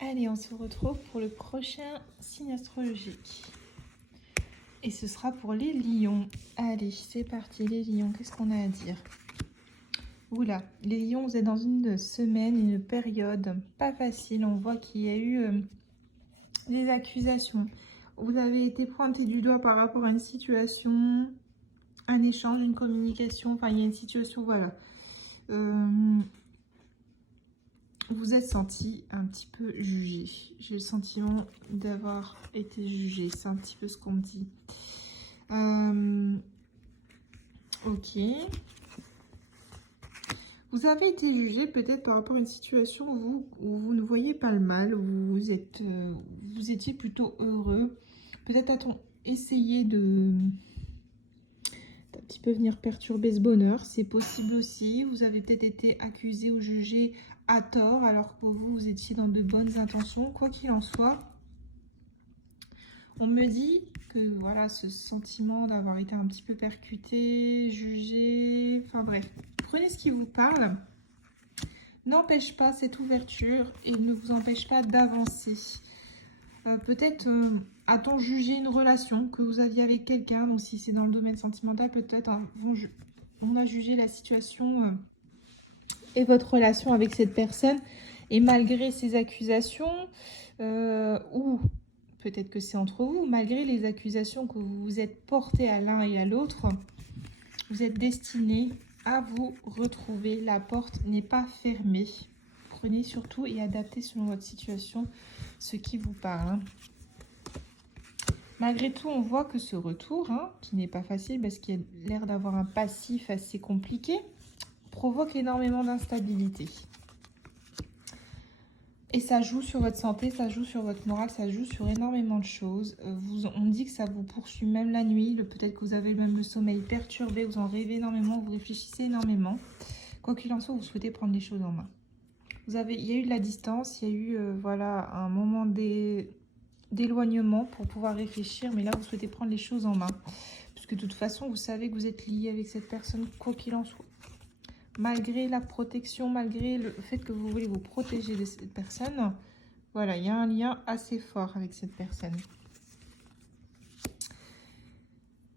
Allez, on se retrouve pour le prochain signe astrologique. Et ce sera pour les lions. Allez, c'est parti les lions, qu'est-ce qu'on a à dire? Oula, les lions, vous êtes dans une semaine, une période pas facile. On voit qu'il y a eu des accusations. Vous avez été pointé du doigt par rapport à une situation, un échange, une communication. Enfin, il y a une situation, voilà. Vous êtes senti un petit peu jugé. J'ai le sentiment d'avoir été jugé. C'est un petit peu ce qu'on me dit. Ok. Vous avez été jugé peut-être par rapport à une situation où vous ne voyez pas le mal, où vous étiez plutôt heureux. Peut-être a-t-on essayé d'un petit peu venir perturber ce bonheur. C'est possible aussi. Vous avez peut-être été accusé ou jugé à tort, alors que pour vous, vous étiez dans de bonnes intentions. Quoi qu'il en soit, on me dit que voilà, ce sentiment d'avoir été un petit peu percuté, jugé, enfin bref, prenez ce qui vous parle. N'empêche pas cette ouverture et ne vous empêche pas d'avancer. Peut-être a-t-on jugé une relation que vous aviez avec quelqu'un, donc si c'est dans le domaine sentimental, peut-être on a jugé la situation et votre relation avec cette personne, et malgré ces accusations, ou peut-être que c'est entre vous, malgré les accusations que vous vous êtes portées à l'un et à l'autre, vous êtes destinés à vous retrouver. La porte n'est pas fermée. Prenez surtout et adaptez selon votre situation ce qui vous parle. Malgré tout, on voit que ce retour, qui n'est pas facile parce qu'il a l'air d'avoir un passif assez compliqué, provoque énormément d'instabilité. Et ça joue sur votre santé, ça joue sur votre morale, ça joue sur énormément de choses. On dit que ça vous poursuit même la nuit. Peut-être que vous avez même le sommeil perturbé, vous en rêvez énormément, vous réfléchissez énormément. Quoi qu'il en soit, vous souhaitez prendre les choses en main. Il y a eu de la distance, il y a eu voilà, un moment d'éloignement pour pouvoir réfléchir. Mais là, vous souhaitez prendre les choses en main. Puisque de toute façon, vous savez que vous êtes lié avec cette personne, quoi qu'il en soit. Malgré la protection, malgré le fait que vous voulez vous protéger de cette personne, voilà, il y a un lien assez fort avec cette personne.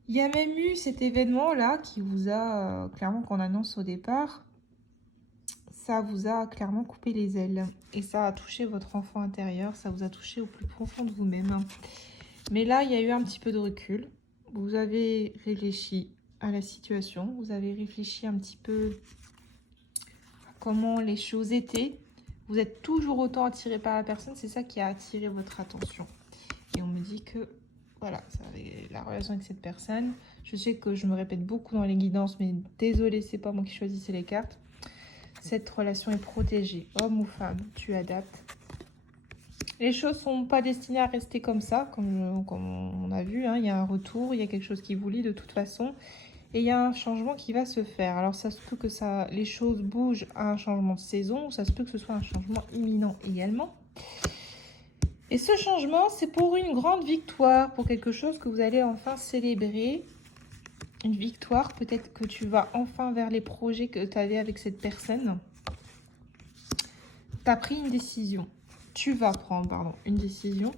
Il y a même eu cet événement-là qui vous a, clairement, qu'on annonce au départ, ça vous a clairement coupé les ailes. Et ça a touché votre enfant intérieur, ça vous a touché au plus profond de vous-même. Mais là, il y a eu un petit peu de recul. Vous avez réfléchi à la situation, vous avez réfléchi un petit peu comment les choses étaient. Vous êtes toujours autant attiré par la personne, c'est ça qui a attiré votre attention. Et on me dit que, voilà, ça avait la relation avec cette personne. Je sais que je me répète beaucoup dans les guidances, mais désolé, c'est pas moi qui choisissais les cartes. Cette relation est protégée. Homme ou femme, tu adaptes. Les choses sont pas destinées à rester comme ça, comme on a vu. Il y a un retour, il y a quelque chose qui vous lie de toute façon. Et il y a un changement qui va se faire. Alors ça se peut que les choses bougent à un changement de saison, ou ça se peut que ce soit un changement imminent également. Et ce changement, c'est pour une grande victoire, pour quelque chose que vous allez enfin célébrer. Une victoire, peut-être que tu vas enfin vers les projets que tu avais avec cette personne. Tu as pris une décision. Tu vas prendre, pardon, une décision.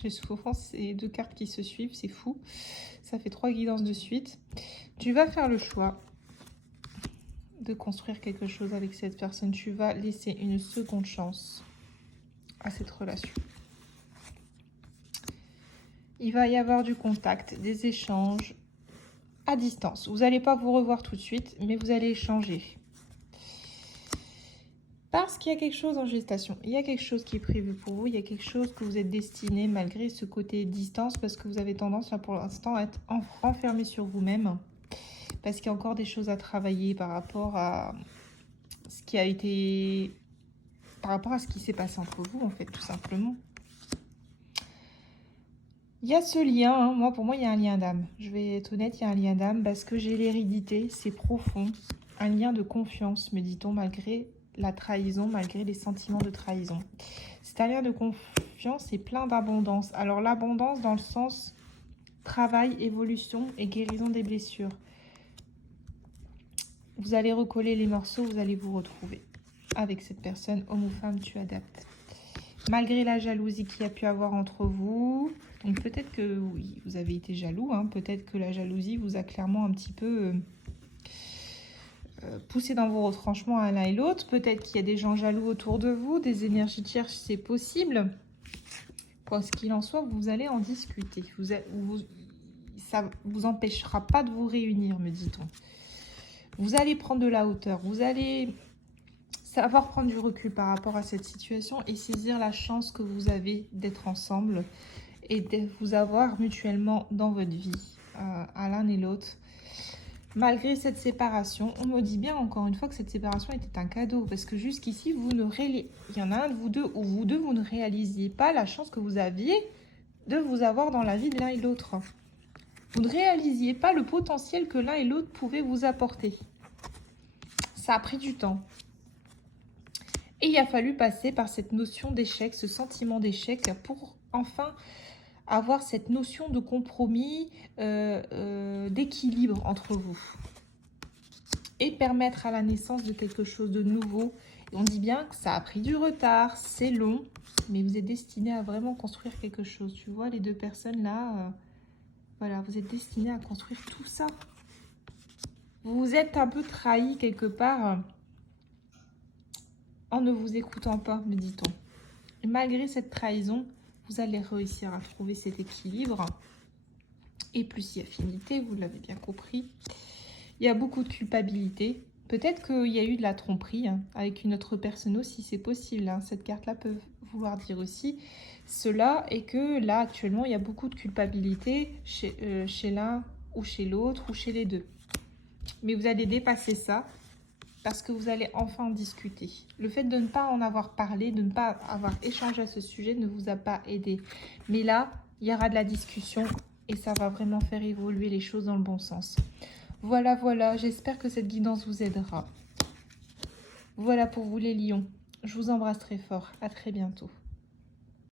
J'ai souvent ces deux cartes qui se suivent, c'est fou. Ça fait 3 guidances de suite. Tu vas faire le choix de construire quelque chose avec cette personne. Tu vas laisser une seconde chance à cette relation. Il va y avoir du contact, des échanges à distance. Vous n'allez pas vous revoir tout de suite, mais vous allez échanger. Parce qu'il y a quelque chose en gestation. Il y a quelque chose qui est prévu pour vous. Il y a quelque chose que vous êtes destiné, malgré ce côté distance, parce que vous avez tendance, là, pour l'instant, à être enfermé sur vous-même. Parce qu'il y a encore des choses à travailler par rapport à ce qui a été... Par rapport à ce qui s'est passé entre vous, en fait, tout simplement. Il y a ce lien, pour moi, il y a un lien d'âme. Je vais être honnête, il y a un lien d'âme parce que j'ai l'hérédité, c'est profond. Un lien de confiance, me dit-on, malgré la trahison, malgré les sentiments de trahison. C'est un lien de confiance et plein d'abondance. Alors, l'abondance dans le sens travail, évolution et guérison des blessures. Vous allez recoller les morceaux, vous allez vous retrouver. avec cette personne, homme ou femme, tu adaptes. Malgré la jalousie qu'il y a pu avoir entre vous, donc peut-être que oui, vous avez été jaloux, hein, peut-être que la jalousie vous a clairement un petit peu poussé dans vos retranchements à l'un et l'autre. Peut-être qu'il y a des gens jaloux autour de vous, des énergies tierces, c'est possible. Quoi qu'il en soit, vous allez en discuter. Ça ne vous empêchera pas de vous réunir, me dit-on. Vous allez prendre de la hauteur, vous allez savoir prendre du recul par rapport à cette situation et saisir la chance que vous avez d'être ensemble et de vous avoir mutuellement dans votre vie, à l'un et l'autre. Malgré cette séparation, on me dit bien encore une fois que cette séparation était un cadeau, parce que jusqu'ici, il y en a un de vous deux, ou vous deux, vous ne réalisiez pas la chance que vous aviez de vous avoir dans la vie de l'un et l'autre. Vous ne réalisiez pas le potentiel que l'un et l'autre pouvaient vous apporter. Ça a pris du temps. Et il a fallu passer par cette notion d'échec, ce sentiment d'échec, pour enfin avoir cette notion de compromis, d'équilibre entre vous. Et permettre à la naissance de quelque chose de nouveau. Et on dit bien que ça a pris du retard, c'est long, mais vous êtes destinés à vraiment construire quelque chose. Tu vois, les deux personnes là, voilà, vous êtes destinés à construire tout ça. Vous vous êtes un peu trahis quelque part en ne vous écoutant pas, me dit-on. Et malgré cette trahison, vous allez réussir à trouver cet équilibre. Et plus il y a affinité, vous l'avez bien compris. Il y a beaucoup de culpabilité. Peut-être qu'il y a eu de la tromperie hein, avec une autre personne aussi, c'est possible. Hein. Cette carte-là peut vouloir dire aussi cela et que là, actuellement, il y a beaucoup de culpabilité chez l'un ou chez l'autre ou chez les deux. Mais vous allez dépasser ça parce que vous allez enfin en discuter. Le fait de ne pas en avoir parlé, de ne pas avoir échangé à ce sujet ne vous a pas aidé. Mais là, il y aura de la discussion et ça va vraiment faire évoluer les choses dans le bon sens. Voilà, voilà, j'espère que cette guidance vous aidera. Voilà pour vous les lions. Je vous embrasse très fort. À très bientôt.